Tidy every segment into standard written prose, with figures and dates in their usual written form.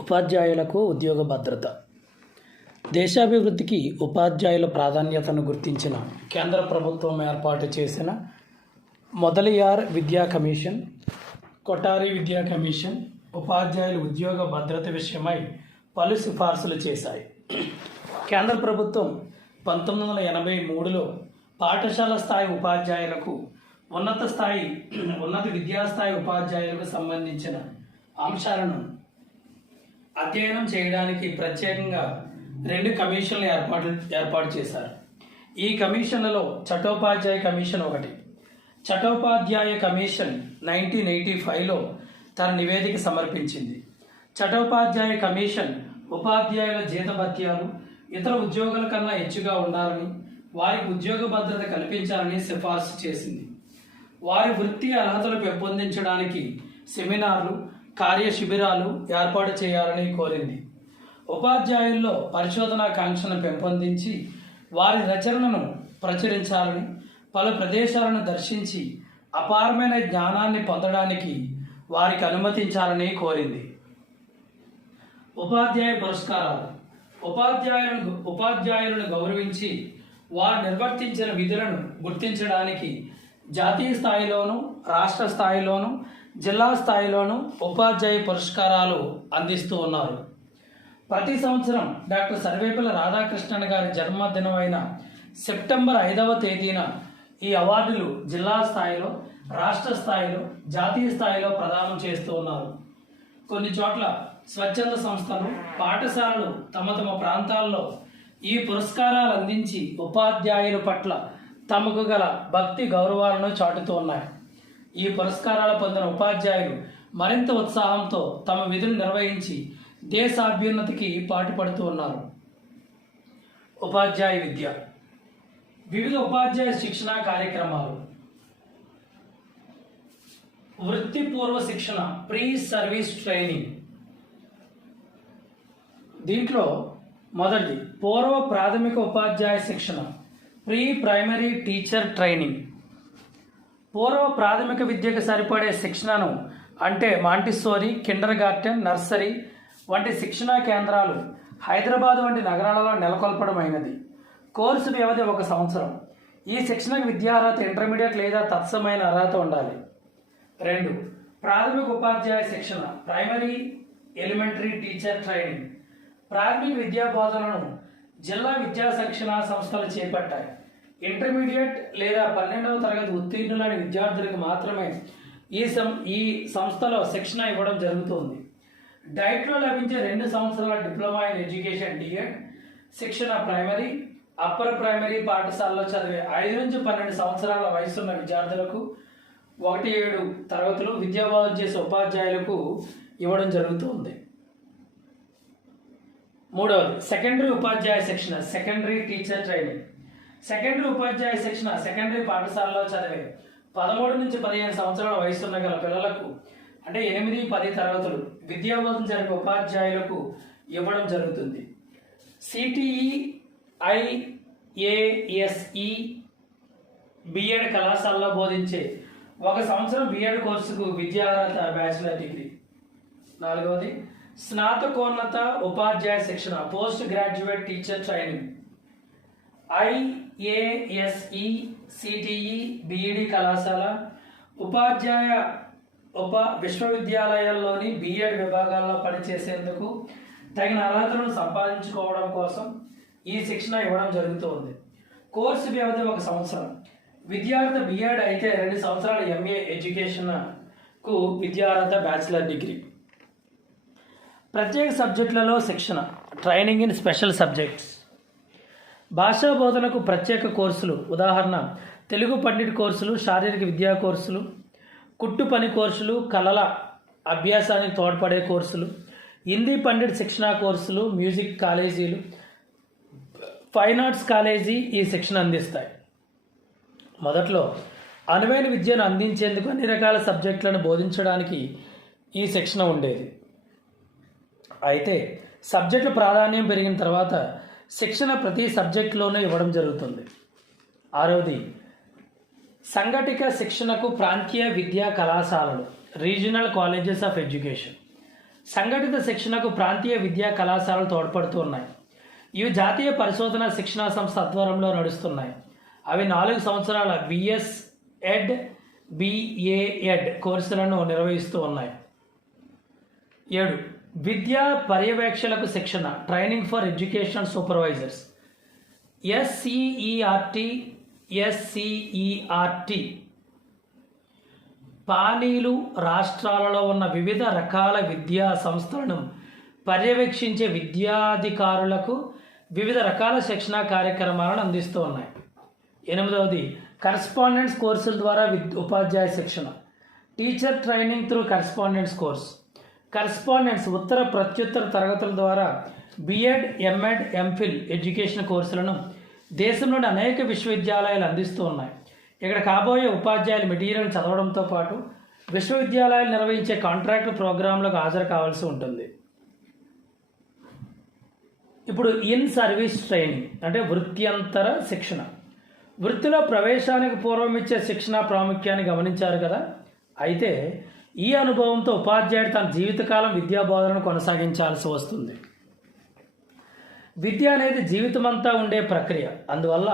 ఉపాధ్యాయులకు ఉద్యోగ భద్రత. దేశాభివృద్ధికి ఉపాధ్యాయుల ప్రాధాన్యతను గుర్తించిన కేంద్ర ప్రభుత్వం ఏర్పాటు చేసిన మొదలియార్ విద్యా కమిషన్, కొఠారి విద్యా కమిషన్ ఉపాధ్యాయుల ఉద్యోగ భద్రత విషయమై పలు సిఫార్సులు చేశాయి. కేంద్ర ప్రభుత్వం 1983లో పాఠశాల స్థాయి ఉపాధ్యాయులకు, ఉన్నత విద్యాస్థాయి ఉపాధ్యాయులకు సంబంధించిన అంశాలను అధ్యయనం చేయడానికి ప్రత్యేకంగా 2 కమిషన్లు ఏర్పాటు చేశారు. ఈ కమిషన్లలో చట్టోపాధ్యాయ కమిషన్ ఒకటి. చట్టోపాధ్యాయ కమిషన్ 1985లో తన నివేదిక సమర్పించింది. చట్టోపాధ్యాయ కమిషన్ ఉపాధ్యాయుల జీతభత్యాలు ఇతర ఉద్యోగుల కన్నా హెచ్చుగా ఉండాలని, వారికి ఉద్యోగ భద్రత కల్పించాలని సిఫార్సు చేసింది. వారి వృత్తి అర్హతలు పెంపొందించడానికి సెమినార్లు, కార్య శిబిరాలు ఏర్పాటు చేయాలని కోరింది. ఉపాధ్యాయుల్లో పరిశోధనా కాంక్షను పెంపొందించి వారి రచనలను ప్రచురించాలని, పలు ప్రదేశాలను దర్శించి అపారమైన జ్ఞానాన్ని పొందడానికి వారికి అనుమతించాలని కోరింది. ఉపాధ్యాయ పురస్కారాలు. ఉపాధ్యాయులను గౌరవించి వారు నిర్వర్తించిన విధులను గుర్తించడానికి జాతీయ స్థాయిలోను, రాష్ట్ర స్థాయిలోను, జిల్లా స్థాయిలోను ఉపాధ్యాయ పురస్కారాలు అందిస్తూ ఉన్నారు. ప్రతి సంవత్సరం డాక్టర్ సర్వేపల్లి రాధాకృష్ణన్ గారి జన్మదినం అయిన సెప్టెంబర్ 5వ తేదీన ఈ అవార్డులు జిల్లా స్థాయిలో, రాష్ట్ర స్థాయిలో, జాతీయ స్థాయిలో ప్రదానం చేస్తూ ఉన్నారు. కొన్ని చోట్ల స్వచ్ఛంద సంస్థలు, పాఠశాలలు తమ ప్రాంతాల్లో ఈ పురస్కారాలు అందించి ఉపాధ్యాయుల పట్ల తమకు గల భక్తి గౌరవాలను చాటుతూ ఉన్నాయి. ఈ పురస్కారాలు పొందిన ఉపాధ్యాయులు మరింత ఉత్సాహంతో తమ విధులు నిర్వహించి దేశాభ్యున్నతికి పాటుపడుతూ ఉన్నారు. ఉపాధ్యాయ విద్య. వివిధ ఉపాధ్యాయ శిక్షణ కార్యక్రమాలు. వృత్తిపూర్వ శిక్షణ, ప్రీ సర్వీస్ ట్రైనింగ్. దీంట్లో మొదటిది పూర్వ ప్రాథమిక ఉపాధ్యాయ శిక్షణ, ప్రీ ప్రైమరీ టీచర్ ట్రైనింగ్. పూర్వ ప్రాథమిక విద్యకు సరిపడే శిక్షణను అంటే మాంటిస్సోరీ, కిండర్ గార్టెన్, నర్సరీ వంటి శిక్షణా కేంద్రాలు హైదరాబాద్ వంటి నగరాలలో నెలకొల్పడమైనది. కోర్సు వ్యవధి 1 సంవత్సరం. ఈ శిక్షణకు విద్యార్హత ఇంటర్మీడియట్ లేదా తత్సమైన అర్హత ఉండాలి. 2. ప్రాథమిక ఉపాధ్యాయ శిక్షణ, ప్రైమరీ ఎలిమెంటరీ టీచర్ ట్రైనింగ్. ప్రాథమిక విద్యా బోధనను జిల్లా విద్యా శిక్షణ సంస్థలు చేపట్టాయి. ఇంటర్మీడియట్ లేదా 12వ తరగతి ఉత్తీర్ణులైన విద్యార్థులకు మాత్రమే ఈ సంస్థలో శిక్షణ ఇవ్వడం జరుగుతుంది. డైట్లో లభించే 2 సంవత్సరాల డిప్లొమా ఇన్ ఎడ్యుకేషన్ డిఎడ్ శిక్షణ ప్రైమరీ, అప్పర్ ప్రైమరీ పాఠశాలలో చదివే 5 నుంచి 12 సంవత్సరాల వయసున్న విద్యార్థులకు, 1-7 తరగతులు విద్యాబోధన చేసే ఉపాధ్యాయులకు ఇవ్వడం జరుగుతుంది. 3వది సెకండరీ ఉపాధ్యాయ శిక్షణ, సెకండరీ టీచర్ ట్రైనింగ్. సెకండరీ ఉపాధ్యాయ శిక్షణ సెకండరీ పాఠశాలలో చదివే 13 నుంచి 15 సంవత్సరాల వయసున్న గల పిల్లలకు, అంటే 8-10 తరగతులు విద్యాబోధన జరిపే ఉపాధ్యాయులకు ఇవ్వడం జరుగుతుంది. సిటిఈ, ఐఏఎస్ఈ బిఎడ్ కళాశాలలో బోధించే 1 సంవత్సరం బిఎడ్ కోర్సుకు విద్యార్హత బ్యాచిలర్ డిగ్రీ. 4వది స్నాతకోన్నత ఉపాధ్యాయ శిక్షణ, post graduate teacher training. IASE, CTE, BEd కళాశాల, విశ్వవిద్యాలయాల్లోని బిఎడ్ విభాగాల్లో పనిచేసేందుకు తగిన అర్హతలను సంపాదించుకోవడం కోసం ఈ శిక్షణ ఇవ్వడం జరుగుతుంది. కోర్సు వ్యవధి 1 సంవత్సరం. విద్యార్థి బిఎడ్ అయితే 2 సంవత్సరాల ఎంఏ ఎడ్యుకేషన్కు విద్యార్హత బ్యాచిలర్ డిగ్రీ. ప్రత్యేక సబ్జెక్టులలో శిక్షణ, ట్రైనింగ్ ఇన్ స్పెషల్ సబ్జెక్ట్స్. భాషా బోధనకు ప్రత్యేక కోర్సులు, ఉదాహరణ తెలుగు పండిట్ కోర్సులు, శారీరక విద్యా కోర్సులు, కుట్టు పని కోర్సులు, కళల అభ్యాసానికి తోడ్పడే కోర్సులు, హిందీ పండిట్ శిక్షణా కోర్సులు, మ్యూజిక్ కాలేజీలు, ఫైన్ ఆర్ట్స్ కాలేజీ ఈ శిక్షణ అందిస్తాయి. మొదట్లో అనువైన విద్యను అందించేందుకు అన్ని రకాల సబ్జెక్టులను బోధించడానికి ఈ శిక్షణ ఉండేది. అయితే సబ్జెక్టు ప్రాధాన్యం పెరిగిన తర్వాత శిక్షణ ప్రతి సబ్జెక్టులోనూ ఇవ్వడం జరుగుతుంది. 6వది సంఘటిక శిక్షణకు ప్రాంతీయ విద్యా కళాశాలలు, రీజనల్ కాలేజెస్ ఆఫ్ ఎడ్యుకేషన్. సంఘటిత శిక్షణకు ప్రాంతీయ విద్యా కళాశాలలు తోడ్పడుతూ ఉన్నాయి. ఇవి జాతీయ పరిశోధన శిక్షణా సంస్థ ఆధ్వర్యంలో నడుస్తున్నాయి. అవి 4 సంవత్సరాల బిఎస్ ఎడ్, బిఏ ఎడ్ కోర్సులను నిర్వహిస్తూ ఉన్నాయి. 7. విద్యా పర్యవేక్షకులకు శిక్షణ, training for education supervisors, SCERT. పానీలు రాష్ట్రాలలో ఉన్న వివిధ రకాల విద్యా సంస్థలను పర్యవేక్షించే విద్యాధికారులకు వివిధ రకాల శిక్షణా కార్యక్రమాలను అందిస్తూ ఉన్నాయి. 8. కరస్పాండెన్స్ కోర్సుల ద్వారా ఉపాధ్యాయ శిక్షణ, teacher training through correspondence course. Correspondence ఉత్తర ప్రత్యుత్తర తరగతుల ద్వారా బిఎడ్, ఎంఎడ్, ఎంఫిల్ ఎడ్యుకేషన్ కోర్సులను దేశంలోని అనేక విశ్వవిద్యాలయాలు అందిస్తూ ఉన్నాయి. ఇక్కడ కాబోయే ఉపాధ్యాయులు మెటీరియల్ చదవడంతో పాటు విశ్వవిద్యాలయాలు నిర్వహించే కాంట్రాక్ట్ ప్రోగ్రాంలకు హాజరు కావాల్సి ఉంటుంది. ఇప్పుడు ఇన్ సర్వీస్ ట్రైనింగ్ అంటే వృత్యంతర శిక్షణ. వృత్తిలో ప్రవేశానికి పూర్వం ఇచ్చే శిక్షణ ప్రాముఖ్యాన్ని గమనించారు కదా. అయితే ఈ అనుభవంతో ఉపాధ్యాయుడు తన జీవితకాలం విద్యా బోధనను కొనసాగించాల్సి వస్తుంది. విద్య అనేది జీవితమంతా ఉండే ప్రక్రియ. అందువల్ల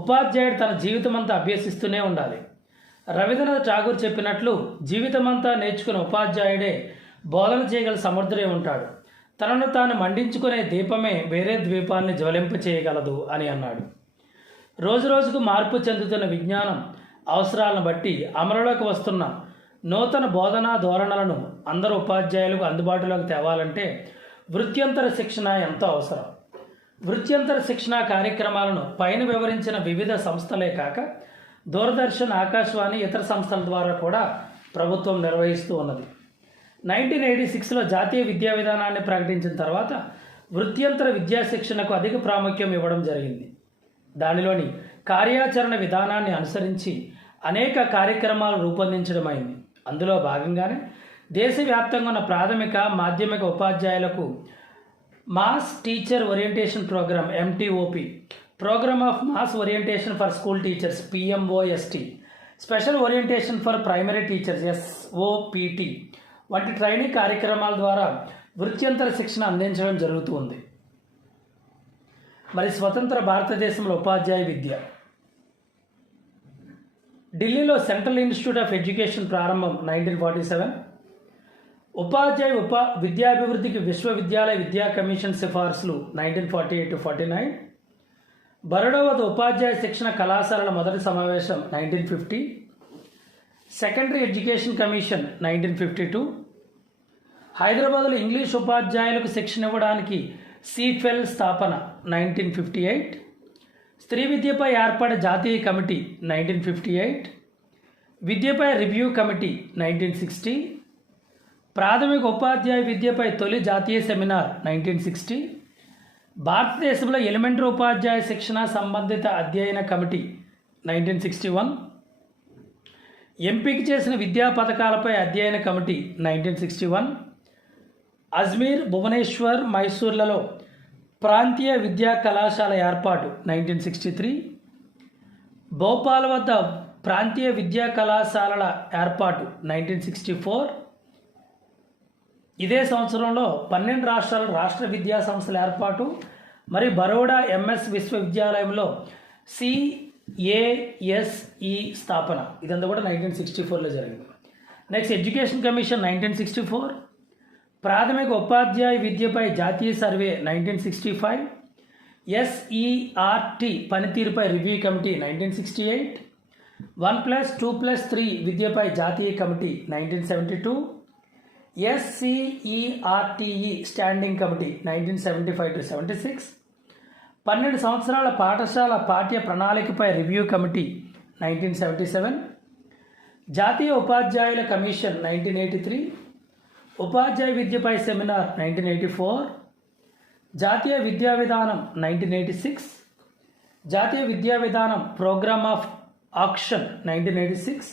ఉపాధ్యాయుడు తన జీవితమంతా అభ్యసిస్తూనే ఉండాలి. రవీంద్రనాథ్ ఠాగూర్ చెప్పినట్లు జీవితమంతా నేర్చుకున్న ఉపాధ్యాయుడే బోధన చేయగల సమర్థుడే ఉంటాడు. తనను తాను మండించుకునే దీపమే వేరే ద్వీపాన్ని జ్వలింప చేయగలదు అని అన్నాడు. రోజురోజుకు మార్పు చెందుతున్న విజ్ఞానం అవసరాలను బట్టి అమలులోకి వస్తున్న నూతన బోధనా ధోరణులను అందరు ఉపాధ్యాయులకు అందుబాటులోకి తేవాలంటే వృత్యంతర శిక్షణ ఎంతో అవసరం. వృత్యంతర శిక్షణా కార్యక్రమాలను పైన వివరించిన వివిధ సంస్థలే కాక దూరదర్శన్, ఆకాశవాణి, ఇతర సంస్థల ద్వారా కూడా ప్రభుత్వం నిర్వహిస్తూ ఉన్నది. 1986లో జాతీయ విద్యా విధానాన్ని ప్రకటించిన తర్వాత వృత్యంతర విద్యా శిక్షణకు అధిక ప్రాముఖ్యం ఇవ్వడం జరిగింది. దానిలోని కార్యాచరణ విధానాన్ని అనుసరించి అనేక కార్యక్రమాలు రూపొందించడమైంది. అందులో భాగంగానే దేశవ్యాప్తంగా ఉన్న ప్రాథమిక, మాధ్యమిక ఉపాధ్యాయులకు mass teacher orientation program MTOP, program of mass orientation for school teachers PMOST, special orientation for primary teachers SOPT వంటి ట్రైనింగ్ కార్యక్రమాల ద్వారా వృత్యంతర శిక్షణ అందించడం జరుగుతూ ఉంది. మరి స్వతంత్ర భారతదేశంలో ఉపాధ్యాయ విద్య. ఢిల్లీలో సెంట్రల్ ఇన్స్టిట్యూట్ ఆఫ్ ఎడ్యుకేషన్ ప్రారంభం 1947. ఉపాధ్యాయ విద్యాభివృద్ధికి విశ్వవిద్యాలయ విద్యా కమిషన్ సిఫార్సులు 1948-49. బరోడా వద్ద ఉపాధ్యాయ శిక్షణ కళాశాలల మొదటి సమావేశం 1950. Secondary education commission 1952. హైదరాబాద్లో ఇంగ్లీష్ ఉపాధ్యాయులకు శిక్షణ ఇవ్వడానికి సిఫెల్ స్థాపన 1958. స్త్రీ విద్యపై ఏర్పడే జాతీయ కమిటీ 1958. విద్యపై రివ్యూ కమిటీ 1960. ప్రాథమిక ఉపాధ్యాయ విద్యపై తొలి జాతీయ సెమినార్ 1960. భారతదేశంలో ఎలిమెంటరీ ఉపాధ్యాయ శిక్షణ సంబంధిత అధ్యయన కమిటీ 1961. ఎంపిక చేసిన విద్యా పథకాలపై అధ్యయన కమిటీ 1961. అజ్మీర్, భువనేశ్వర్, మైసూర్లలో ప్రాంతీయ విద్యా కళాశాల ఏర్పాటు 1963. భోపాల్ వద్ద ప్రాంతీయ విద్యా కళాశాలల ఏర్పాటు 1964. ఇదే సంవత్సరంలో 12 రాష్ట్రాల రాష్ట్ర విద్యా సంస్థల ఏర్పాటు మరియు బరోడా ఎంఎస్ విశ్వవిద్యాలయంలో సిఏఎస్ఈ స్థాపన, ఇదంతా కూడా 1964లో జరిగింది. Next education commission 1964. ప్రాథమిక ఉపాధ్యాయ విద్యపై జాతీయ సర్వే 1965. ఎస్ఈఆర్టీ పనితీరుపై రివ్యూ కమిటీ 1968. 1+2+3 విద్యపై జాతీయ కమిటీ 1972. ఎస్సిఈఆర్టీఈ standing committee 1975-76. 12 సంవత్సరాల పాఠశాల పాఠ్య ప్రణాళికపై రివ్యూ కమిటీ 1977. జాతీయ ఉపాధ్యాయుల కమిషన్ 1983. ఉపాధ్యాయ విద్యపై సెమినార్ 1984. జాతీయ విద్యా విధానం 1986. జాతీయ విద్యా విధానం ప్రోగ్రామ్ ఆఫ్ యాక్షన్ 1986.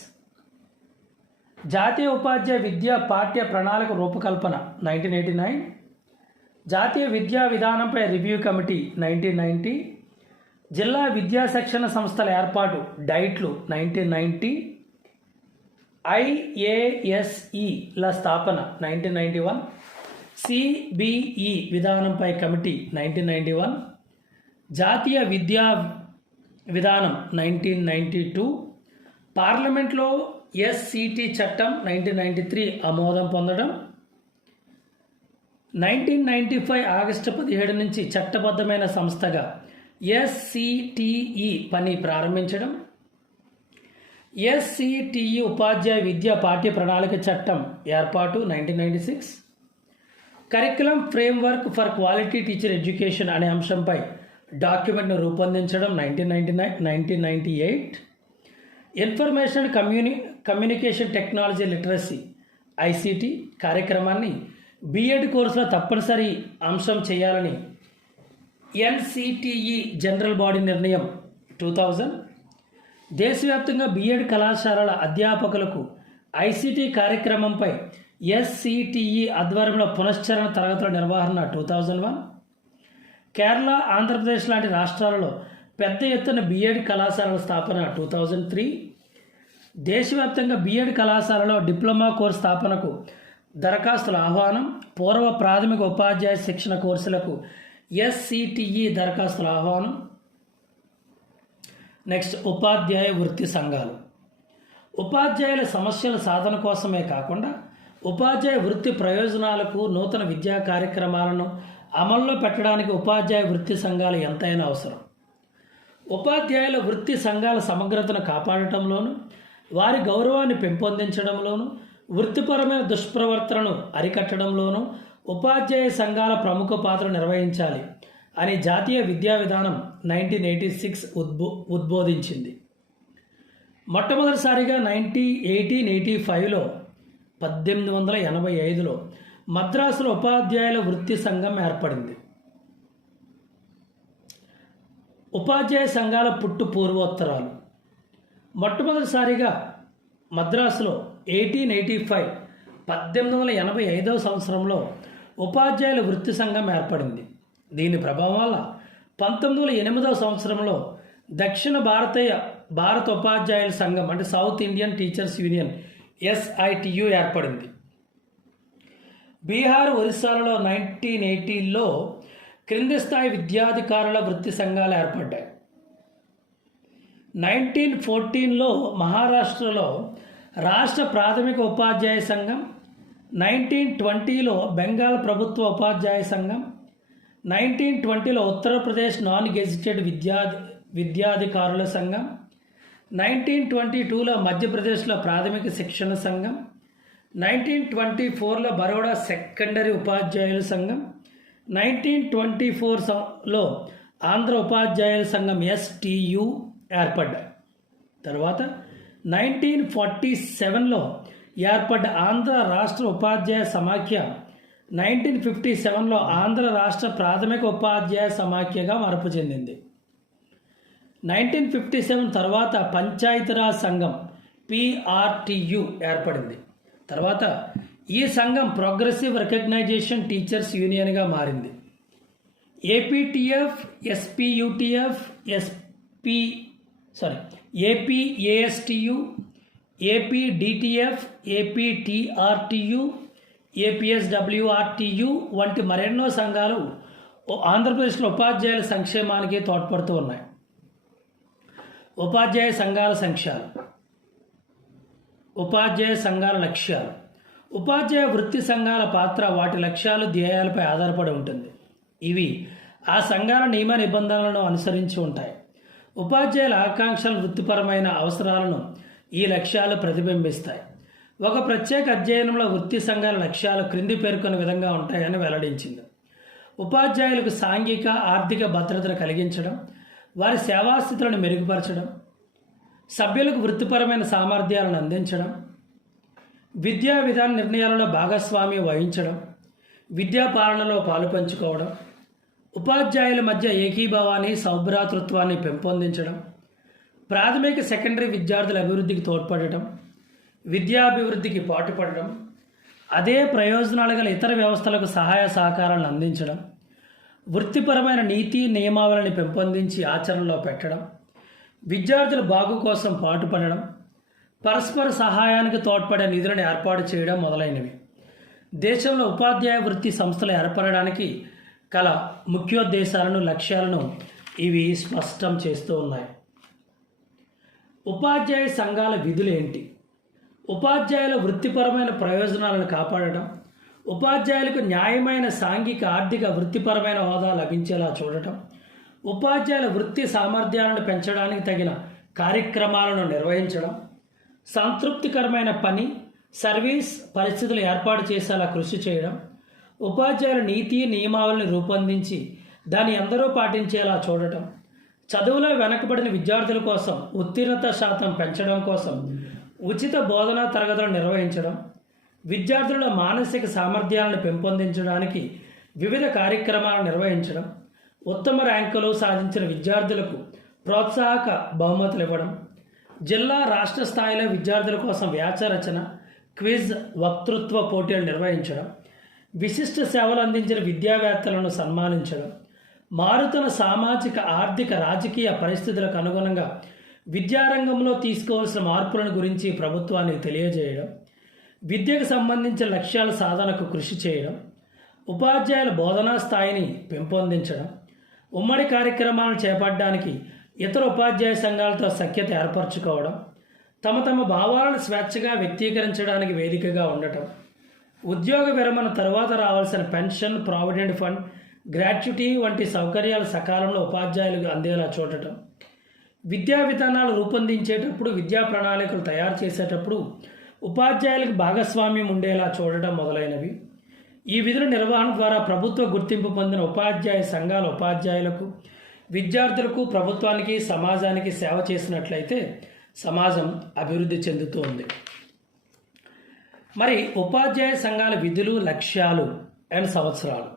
జాతీయ ఉపాధ్యాయ విద్యా పాఠ్య ప్రణాళిక రూపకల్పన 1989. జాతీయ విద్యా విధానంపై రివ్యూ కమిటీ 1990. జిల్లా విద్యా శిక్షణ సంస్థల ఏర్పాటు డైట్లు 1990. ఐఏఎస్ఈల స్థాపన 1991. సిబిఈ విధానంపై కమిటీ 1991, జాతీయ విద్యా విధానం 1992, పార్లమెంట్లో ఎస్సిటి చట్టం 1993 ఆమోదం పొందడం, 1995 ఆగస్టు 17 నుంచి చట్టబద్ధమైన సంస్థగా ఎస్సిటిఈ పని ప్రారంభించడం, ఎస్సిటిఈ ఉపాధ్యాయ విద్యా పాఠ్య ప్రణాళిక చట్టం ఏర్పాటు 1996, curriculum framework for quality teacher education అనే అంశంపై డాక్యుమెంట్ను రూపొందించడం 1998, information communication technology literacy ICT కార్యక్రమాన్ని బిఎడ్ కోర్సులో తప్పనిసరి అంశం చేయాలని ఎన్సిటిఈ జనరల్ బాడీ నిర్ణయం 2000, దేశవ్యాప్తంగా బిఎడ్ కళాశాలల అధ్యాపకులకు ఐసిటి కార్యక్రమంపై ఎస్సిటిఈ ఆధ్వర్యంలో పునశ్చరణ తరగతుల నిర్వహణ 2001, కేరళ, ఆంధ్రప్రదేశ్ లాంటి రాష్ట్రాలలో పెద్ద ఎత్తున బిఎడ్ కళాశాలల స్థాపన 2003, దేశవ్యాప్తంగా బిఎడ్ కళాశాలలో డిప్లొమా కోర్సు స్థాపనకు దరఖాస్తుల ఆహ్వానం, పూర్వ ప్రాథమిక ఉపాధ్యాయ శిక్షణ కోర్సులకు ఎస్సిటిఈ దరఖాస్తుల ఆహ్వానం. నెక్స్ట్, ఉపాధ్యాయ వృత్తి సంఘాలు. ఉపాధ్యాయుల సమస్యల సాధన కోసమే కాకుండా ఉపాధ్యాయ వృత్తి ప్రయోజనాలకు నూతన విద్యా కార్యక్రమాలను అమల్లో పెట్టడానికి ఉపాధ్యాయ వృత్తి సంఘాలు ఎంతైనా అవసరం. ఉపాధ్యాయుల వృత్తి సంఘాల సమగ్రతను కాపాడటంలోనూ, వారి గౌరవాన్ని పెంపొందించడంలోనూ, వృత్తిపరమైన దుష్ప్రవర్తనను అరికట్టడంలోనూ ఉపాధ్యాయ సంఘాల ప్రముఖ పాత్ర నిర్వహించాలి అని జాతీయ విద్యా విధానం 1986 ఉద్బోధించింది. మొట్టమొదటిసారిగా 1885లో 1885లో మద్రాసులో ఉపాధ్యాయుల వృత్తి సంఘం ఏర్పడింది. ఉపాధ్యాయ సంఘాల పుట్టు పూర్వోత్తరాలు. మొట్టమొదటిసారిగా మద్రాసులో 1885 సంవత్సరంలో ఉపాధ్యాయుల వృత్తి సంఘం ఏర్పడింది. దీని ప్రభావం వల్ల 1908 సంవత్సరంలో దక్షిణ భారత ఉపాధ్యాయుల సంఘం అంటే సౌత్ ఇండియన్ టీచర్స్ యూనియన్ ఎస్ఐటియు ఏర్పడింది. బీహార్, ఒరిస్సాలలో 1980లో క్రింది స్థాయి విద్యాధికారుల వృత్తి సంఘాలు ఏర్పడ్డాయి. 1914లో మహారాష్ట్రలో రాష్ట్ర ప్రాథమిక ఉపాధ్యాయ సంఘం, 1920లో బెంగాల్ ప్రభుత్వ ఉపాధ్యాయ సంఘం, 1920లో ఉత్తరప్రదేశ్ నాన్ గెజిటెడ్ విద్యాధికారుల సంఘం, 1922లో మధ్యప్రదేశ్లో ప్రాథమిక శిక్షణ సంఘం, 1924లో బరోడా సెకండరీ ఉపాధ్యాయుల సంఘం, 1924లో ఆంధ్ర ఉపాధ్యాయుల సంఘం ఎస్టియు ఏర్పడ్డాయి. తర్వాత 1947లో ఏర్పడ్డ ఆంధ్ర రాష్ట్ర ఉపాధ్యాయ సమాఖ్య 1957లో ఆంధ్ర రాష్ట్ర ప్రాథమిక ఉపాధ్యాయ సమాఖ్యగా మార్పు చెందింది. 1957 తర్వాత పంచాయతీరాజ్ సంఘం పిఆర్టియు ఏర్పడింది. తర్వాత ఈ సంఘం ప్రోగ్రెసివ్ రికగ్నైజేషన్ టీచర్స్ యూనియన్గా మారింది. ఏపీటీఎఫ్, ఎస్పీయూటీఎఫ్, ఏపీఏఎస్టియు, ఏపీడిటిఎఫ్, ఏపీటీఆర్టియు, ఏపీఎస్డబ్ల్యూఆర్టియు వంటి మరెన్నో సంఘాలు ఆంధ్రప్రదేశ్లో ఉపాధ్యాయుల సంక్షేమానికి తోడ్పడుతూ ఉన్నాయి. ఉపాధ్యాయ సంఘాల సంఖ్యలు. ఉపాధ్యాయ సంఘాల లక్ష్యాలు. ఉపాధ్యాయ వృత్తి సంఘాల పాత్ర వాటి లక్ష్యాలు, ధ్యేయాలపై ఆధారపడి ఉంటుంది. ఇవి ఆ సంఘాల నియమ నిబంధనలను అనుసరించి ఉంటాయి. ఉపాధ్యాయుల ఆకాంక్షలు, వృత్తిపరమైన అవసరాలను ఈ లక్ష్యాలు ప్రతిబింబిస్తాయి. ఒక ప్రత్యేక అధ్యయనంలో వృత్తి సంఘాల లక్ష్యాలు క్రింది పేర్కొన్న విధంగా ఉంటాయని వెల్లడించింది. ఉపాధ్యాయులకు సాంఘిక, ఆర్థిక భద్రతను కలిగించడం, వారి సేవాస్థితులను మెరుగుపరచడం, సభ్యులకు వృత్తిపరమైన సామర్థ్యాలను అందించడం, విద్యా విధాన నిర్ణయాలలో భాగస్వామ్యం వహించడం, విద్యా పాలనలో పాలు పంచుకోవడం, ఉపాధ్యాయుల మధ్య ఏకీభావాన్ని, సౌభ్రాతృత్వాన్ని పెంపొందించడం, ప్రాథమిక, సెకండరీ విద్యార్థుల అభివృద్ధికి తోడ్పడటం, విద్యాభివృద్ధికి పాటుపడడం, అదే ప్రయోజనాలు గల ఇతర వ్యవస్థలకు సహాయ సహకారాలను అందించడం, వృత్తిపరమైన నీతి నియమావళిని పెంపొందించి ఆచరణలో పెట్టడం, విద్యార్థుల బాగు కోసం పాటుపడడం, పరస్పర సహాయానికి తోడ్పడే నిధులను ఏర్పాటు చేయడం మొదలైనవి. దేశంలో ఉపాధ్యాయ వృత్తి సంస్థలు ఏర్పడడానికి కల ముఖ్యోద్దేశాలను, లక్ష్యాలను ఇవి స్పష్టం చేస్తూ ఉన్నాయి. ఉపాధ్యాయ సంఘాల విధులు ఏంటి? ఉపాధ్యాయుల వృత్తిపరమైన ప్రయోజనాలను కాపాడటం, ఉపాధ్యాయులకు న్యాయమైన సాంఘిక, ఆర్థిక, వృత్తిపరమైన హోదా లభించేలా చూడటం, ఉపాధ్యాయుల వృత్తి సామర్థ్యాలను పెంచడానికి తగిన కార్యక్రమాలను నిర్వహించడం, సంతృప్తికరమైన పని, సర్వీస్ పరిస్థితులు ఏర్పాటు చేసేలా కృషి చేయడం, ఉపాధ్యాయుల నీతి నియమావళిని రూపొందించి దాన్ని అందరూ పాటించేలా చూడటం, చదువులో వెనకబడిన విద్యార్థుల కోసం ఉత్తీర్ణత శాతం పెంచడం కోసం ఉచిత బోధనా తరగతులు నిర్వహించడం, విద్యార్థుల మానసిక సామర్థ్యాలను పెంపొందించడానికి వివిధ కార్యక్రమాలను నిర్వహించడం, ఉత్తమ ర్యాంకులు సాధించిన విద్యార్థులకు ప్రోత్సాహక బహుమతులు ఇవ్వడం, జిల్లా, రాష్ట్ర స్థాయిలో విద్యార్థుల కోసం వ్యాస రచన, క్విజ్, వక్తృత్వ పోటీలు నిర్వహించడం, విశిష్ట సేవలు అందించిన విద్యావేత్తలను సన్మానించడం, మారుతున్న సామాజిక, ఆర్థిక, రాజకీయ పరిస్థితులకు అనుగుణంగా విద్యారంగంలో తీసుకోవాల్సిన మార్పులను గురించి ప్రభుత్వానికి తెలియజేయడం, విద్యకు సంబంధించిన లక్ష్యాల సాధనకు కృషి చేయడం, ఉపాధ్యాయుల బోధనా స్థాయిని పెంపొందించడం, ఉమ్మడి కార్యక్రమాలను చేపట్టడానికి ఇతర ఉపాధ్యాయ సంఘాలతో సఖ్యత ఏర్పరచుకోవడం, తమ తమ భావాలను స్వేచ్ఛగా వ్యక్తీకరించడానికి వేదికగా ఉండటం, ఉద్యోగ విరమణ తర్వాత రావాల్సిన పెన్షన్, ప్రావిడెంట్ ఫండ్, గ్రాట్యుటీ వంటి సౌకర్యాలు సకాలంలో ఉపాధ్యాయులకు అందేలా చూడటం, విద్యా విధానాలు రూపొందించేటప్పుడు, విద్యా ప్రణాళికలు తయారు చేసేటప్పుడు ఉపాధ్యాయులకు భాగస్వామ్యం ఉండేలా చూడటం మొదలైనవి. ఈ విధుల నిర్వహణ ద్వారా ప్రభుత్వ గుర్తింపు పొందిన ఉపాధ్యాయ సంఘాల ఉపాధ్యాయులకు, విద్యార్థులకు, ప్రభుత్వానికి, సమాజానికి సేవ చేసినట్లయితే సమాజం అభివృద్ధి చెందుతూ ఉంది. మరి ఉపాధ్యాయ సంఘాల విధులు, లక్ష్యాలు అండ్ సంవత్సరాలు.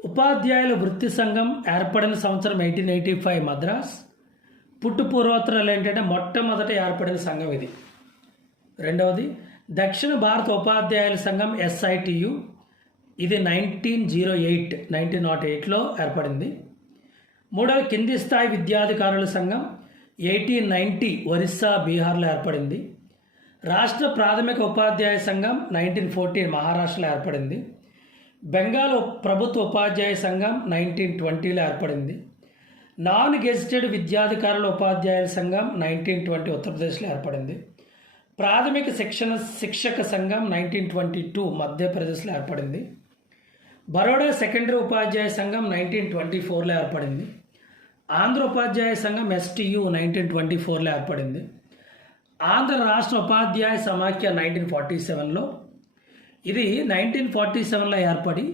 ఉపాధ్యాయుల వృత్తి సంఘం ఏర్పడిన సంవత్సరం 1885 మద్రాస్. పుట్టు పూర్వోత్తరాలు ఏంటంటే మొట్టమొదట ఏర్పడిన సంఘం ఇది. రెండవది దక్షిణ భారత ఉపాధ్యాయుల సంఘం SITU, ఇది 1908లో ఏర్పడింది. మూడవది కింది స్థాయి విద్యాధికారుల సంఘం 1890 ఒరిస్సా, బీహార్లో ఏర్పడింది. రాష్ట్ర ప్రాథమిక ఉపాధ్యాయ సంఘం 1914 మహారాష్ట్రలో ఏర్పడింది. బెంగాల్ ప్రభుత్వ ఉపాధ్యాయ సంఘం 1920లో ఏర్పడింది. నాన్ గెజిటెడ్ విద్యాధికారుల ఉపాధ్యాయుల సంఘం 1920 ఉత్తరప్రదేశ్లో ఏర్పడింది. ప్రాథమిక శిక్షక సంఘం 1922 మధ్యప్రదేశ్లో ఏర్పడింది. బరోడా సెకండరీ ఉపాధ్యాయ సంఘం 1924లో ఏర్పడింది. ఆంధ్ర ఉపాధ్యాయ సంఘం STU 1924లో ఏర్పడింది. ఆంధ్ర రాష్ట్ర ఉపాధ్యాయ సమాఖ్య 1947లో, ఇది 1947లో ఏర్పడి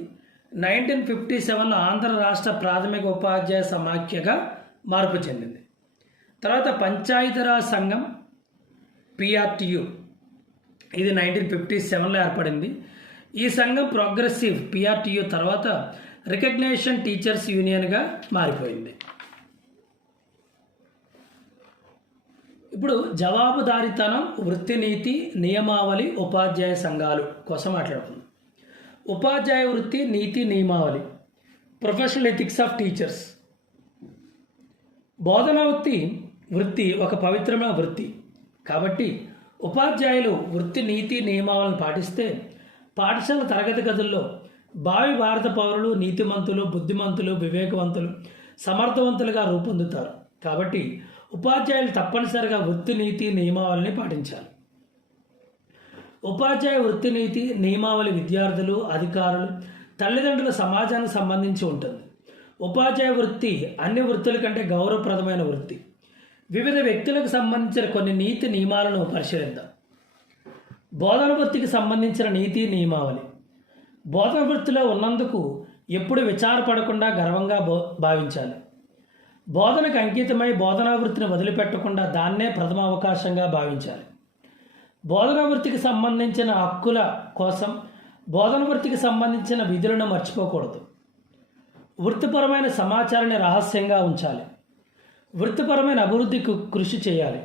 1957లో ఆంధ్ర రాష్ట్ర ప్రాథమిక ఉపాధ్యాయ సమాఖ్యగా మార్పు చెందింది. తర్వాత పంచాయతీరాజ్ సంఘం PRTU, ఇది 1957లో ఏర్పడింది. ఈ సంఘం ప్రోగ్రెసివ్ PRTU తర్వాత రికగ్నేషన్ టీచర్స్ యూనియన్గా మారిపోయింది. ఇప్పుడు జవాబుదారీతనం, వృత్తి నీతి, నియమావళి, ఉపాధ్యాయ సంఘాలు కోసం మాట్లాడుకుందాం. ఉపాధ్యాయ వృత్తి నీతి నియమావళి. Professional ethics of teachers. బోధనా వృత్తి ఒక పవిత్రమైన వృత్తి కాబట్టి ఉపాధ్యాయులు వృత్తి నీతి నియమావళిని పాటిస్తే పాఠశాల తరగతి గదుల్లో భావి భారత పౌరులు నీతిమంతులు, బుద్ధిమంతులు, వివేకవంతులు, సమర్థవంతులుగా రూపొందుతారు. కాబట్టి ఉపాధ్యాయులు తప్పనిసరిగా వృత్తి నీతి నియమావళిని పాటించాలి. ఉపాధ్యాయ వృత్తి నీతి నియమావళి విద్యార్థులు, అధికారులు, తల్లిదండ్రుల సమాజానికి సంబంధించి ఉంటుంది. ఉపాధ్యాయ వృత్తి అన్ని వృత్తుల కంటే గౌరవప్రదమైన వృత్తి. వివిధ వ్యక్తులకు సంబంధించిన కొన్ని నీతి నియమాలను పరిశీలిద్దాం. బోధన వృత్తికి సంబంధించిన నీతి నియమావళి. బోధన వృత్తిలో ఉన్నందుకు ఎప్పుడు విచారపడకుండా గర్వంగా భావించాలి. బోధనకు అంకితమై బోధనా వృత్తిని వదిలిపెట్టకుండా దాన్నే ప్రథమ అవకాశంగా భావించాలి. బోధనా వృత్తికి సంబంధించిన హక్కుల కోసం బోధన వృత్తికి సంబంధించిన విధులను మర్చిపోకూడదు. వృత్తిపరమైన సమాచారాన్ని రహస్యంగా ఉంచాలి. వృత్తిపరమైన అభివృద్ధికి కృషి చేయాలి.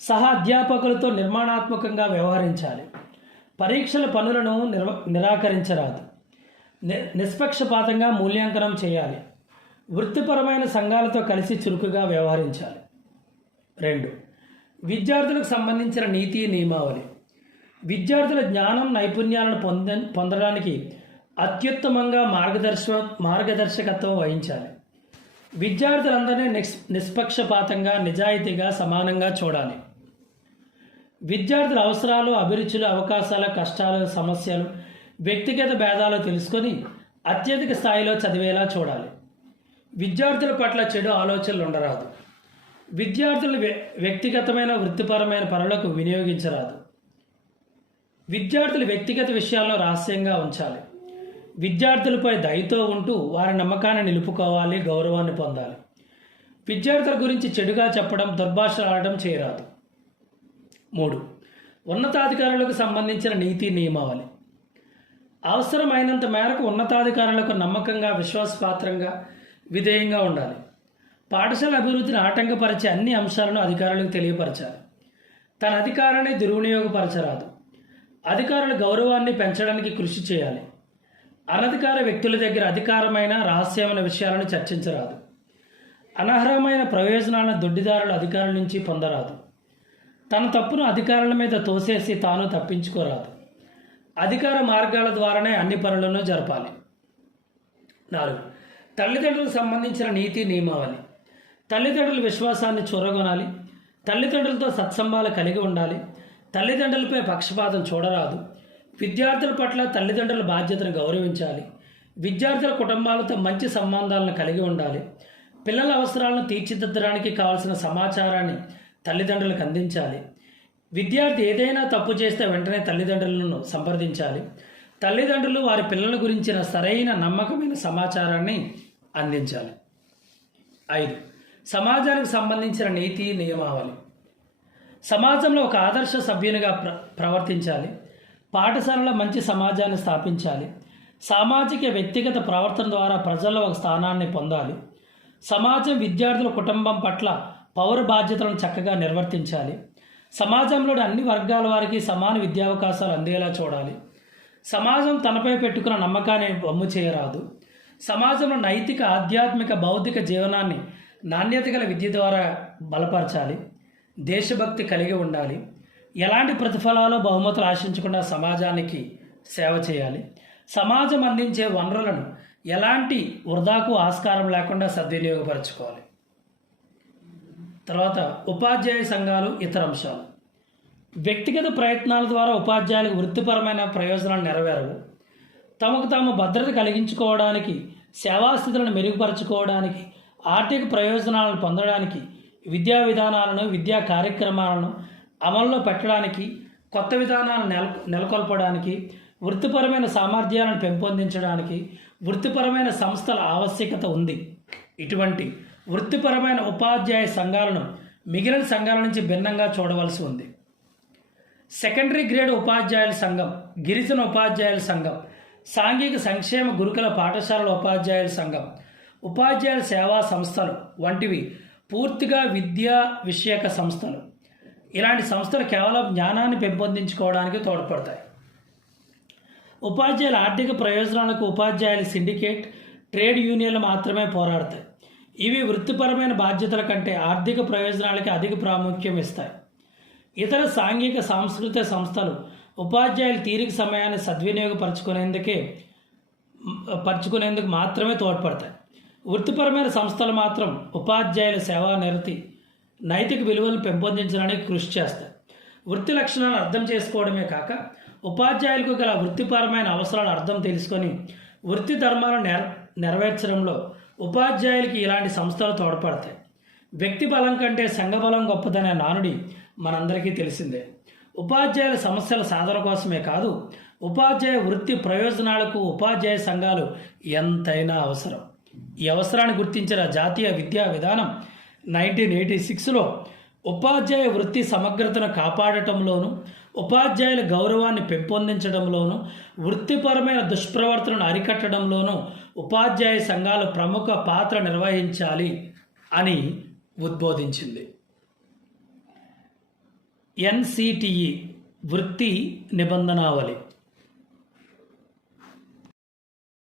సహా అధ్యాపకులతో నిర్మాణాత్మకంగా వ్యవహరించాలి. పరీక్షల పనులను నిరాకరించరాదు. నిష్పక్షపాతంగా మూల్యాంకనం చేయాలి. వృత్తిపరమైన సంఘాలతో కలిసి చురుకుగా వ్యవహరించాలి. 2. విద్యార్థులకు సంబంధించిన నీతి నియమావళి. విద్యార్థుల జ్ఞానం నైపుణ్యాలను పొందడానికి అత్యుత్తమంగా మార్గదర్శకత్వం వహించాలి. విద్యార్థులందరినీ నిష్పక్షపాతంగా, నిజాయితీగా, సమానంగా చూడాలి. విద్యార్థుల అవసరాలు, అభిరుచులు, అవకాశాలు, కష్టాలు, సమస్యలు, వ్యక్తిగత భేదాలు తెలుసుకొని అత్యధిక స్థాయిలో చదివేలా చూడాలి. విద్యార్థుల పట్ల చెడు ఆలోచనలు ఉండరాదు. విద్యార్థులు వ్యక్తిగతమైన, వృత్తిపరమైన పనులకు వినియోగించరాదు. విద్యార్థులు వ్యక్తిగత విషయాల్లో రహస్యంగా ఉంచాలి. విద్యార్థులపై దయతో ఉంటూ వారి నమ్మకాన్ని నిలుపుకోవాలి, గౌరవాన్ని పొందాలి. విద్యార్థుల గురించి చెడుగా చెప్పడం, దుర్భాషలు ఆడడం చేయరాదు. 3. ఉన్నతాధికారులకు సంబంధించిన నీతి నియమావళి. అవసరమైనంత మేరకు ఉన్నతాధికారులకు నమ్మకంగా, విశ్వాసపాత్రంగా, విధేయంగా ఉండాలి. పాఠశాల అభివృద్ధిని ఆటంకపరిచే అన్ని అంశాలను అధికారులకు తెలియపరచాలి. తన అధికారాన్ని దుర్వినియోగపరచరాదు. అధికారుల గౌరవాన్ని పెంచడానికి కృషి చేయాలి. అనధికార వ్యక్తుల దగ్గర అధికారమైన, రహస్యమైన విషయాలను చర్చించరాదు. అనర్హమైన ప్రయోజనాలను దొడ్డిదారుల అధికారుల నుంచి పొందరాదు. తన తప్పును అధికారుల మీద తోసేసి తాను తప్పించుకోరాదు. అధికార మార్గాల ద్వారానే అన్ని పనులను జరపాలి. 4. తల్లిదండ్రులకు సంబంధించిన నీతి నియమావళి. తల్లిదండ్రుల విశ్వాసాన్ని చూరగొనాలి. తల్లిదండ్రులతో సత్సంబాలు కలిగి ఉండాలి. తల్లిదండ్రులపై పక్షపాతం చూడరాదు. విద్యార్థుల పట్ల తల్లిదండ్రుల బాధ్యతను గౌరవించాలి. విద్యార్థుల కుటుంబాలతో మంచి సంబంధాలను కలిగి ఉండాలి. పిల్లల అవసరాలను తీర్చిదిద్దడానికి కావాల్సిన సమాచారాన్ని తల్లిదండ్రులకు అందించాలి. విద్యార్థి ఏదైనా తప్పు చేస్తే వెంటనే తల్లిదండ్రులను సంప్రదించాలి. తల్లిదండ్రులు వారి పిల్లల గురించిన సరైన, నమ్మకమైన సమాచారాన్ని అందించాలి. 5. సమాజానికి సంబంధించిన నీతి నియమావళి. సమాజంలో ఒక ఆదర్శ సభ్యునిగా ప్రవర్తించాలి. పాఠశాలలో మంచి సమాజాన్ని స్థాపించాలి. సామాజిక, వ్యక్తిగత ప్రవర్తన ద్వారా ప్రజల్లో ఒక స్థానాన్ని పొందాలి. సమాజం, విద్యార్థుల కుటుంబం పట్ల పౌర బాధ్యతలను చక్కగా నిర్వర్తించాలి. సమాజంలోని అన్ని వర్గాల వారికి సమాన విద్యావకాశాలు అందేలా చూడాలి. సమాజం తనపై పెట్టుకున్న నమ్మకాన్ని వమ్ము చేయరాదు. సమాజంలో నైతిక, ఆధ్యాత్మిక, బౌద్ధిక జీవనాన్ని నాణ్యత గల విద్య ద్వారా బలపరచాలి. దేశభక్తి కలిగి ఉండాలి. ఎలాంటి ప్రతిఫలాలు, బహుమతులు ఆశించకుండా సమాజానికి సేవ చేయాలి. సమాజం అందించే వనరులను ఎలాంటి వృధాకు ఆస్కారం లేకుండా సద్వినియోగపరచుకోవాలి. తర్వాత ఉపాధ్యాయ సంఘాలు, ఇతర అంశాలు. వ్యక్తిగత ప్రయత్నాల ద్వారా ఉపాధ్యాయులకు వృత్తిపరమైన ప్రయోజనాలు నెరవేరవు. తమకు తాము భద్రత కలిగించుకోవడానికి, సేవాస్థితులను మెరుగుపరచుకోవడానికి, ఆర్థిక ప్రయోజనాలను పొందడానికి, విద్యా విధానాలను, విద్యా కార్యక్రమాలను అమల్లో పెట్టడానికి, కొత్త విధానాలను నెలకొల్పడానికి, వృత్తిపరమైన సామర్థ్యాలను పెంపొందించడానికి వృత్తిపరమైన సంస్థల ఆవశ్యకత ఉంది. ఇటువంటి వృత్తిపరమైన ఉపాధ్యాయ సంఘాలను మిగిలిన సంఘాల నుంచి భిన్నంగా చూడవలసి ఉంది. సెకండరీ గ్రేడ్ ఉపాధ్యాయుల సంఘం, గిరిజన ఉపాధ్యాయుల సంఘం, సాంఘిక సంక్షేమ గురుకుల పాఠశాలల ఉపాధ్యాయుల సంఘం, ఉపాధ్యాయుల సేవా సంస్థలు వంటివి పూర్తిగా విద్యా విషయక సంస్థలు. ఇలాంటి సంస్థలు కేవలం జ్ఞానాన్ని పెంపొందించుకోవడానికి తోడ్పడతాయి. ఉపాధ్యాయుల ఆర్థిక ప్రయోజనాలకు ఉపాధ్యాయుల సిండికేట్, ట్రేడ్ యూనియన్లు మాత్రమే పోరాడతాయి. ఇవి వృత్తిపరమైన బాధ్యతల కంటే ఆర్థిక ప్రయోజనాలకి అధిక ప్రాముఖ్యం ఇస్తాయి. ఇతర సాంఘిక, సాంస్కృతిక సంస్థలు ఉపాధ్యాయుల తీరిక సమయాన్ని పరుచుకునేందుకు మాత్రమే తోడ్పడతాయి. వృత్తిపరమైన సంస్థలు మాత్రం ఉపాధ్యాయుల సేవా నిరతి, నైతిక విలువలను పెంపొందించడానికి కృషి చేస్తాయి. వృత్తి లక్షణాలను అర్థం చేసుకోవడమే కాక ఉపాధ్యాయులకు గల వృత్తిపరమైన అవసరాల అర్థం తెలుసుకొని వృత్తి ధర్మాలను నెరవేర్చడంలో ఉపాధ్యాయులకి ఇలాంటి సంస్థలు తోడ్పడతాయి. వ్యక్తి బలం కంటే సంఘ బలం గొప్పదనే నానుడి మనందరికీ తెలిసిందే. ఉపాధ్యాయుల సమస్యల సాధన కోసమే కాదు, ఉపాధ్యాయ వృత్తి ప్రయోజనాలకు ఉపాధ్యాయ సంఘాలు ఎంతైనా అవసరం. ఈ అవసరాన్ని గుర్తించిన జాతీయ విద్యా విధానం 1986లో ఉపాధ్యాయ వృత్తి సమగ్రతను కాపాడటంలోనూ, ఉపాధ్యాయుల గౌరవాన్ని పెంపొందించడంలోనూ, వృత్తిపరమైన దుష్ప్రవర్తనను అరికట్టడంలోనూ ఉపాధ్యాయ సంఘాలు ప్రముఖ పాత్ర నిర్వహించాలి అని ఉద్బోధించింది. NCTE వృత్తి నిబంధనావళి.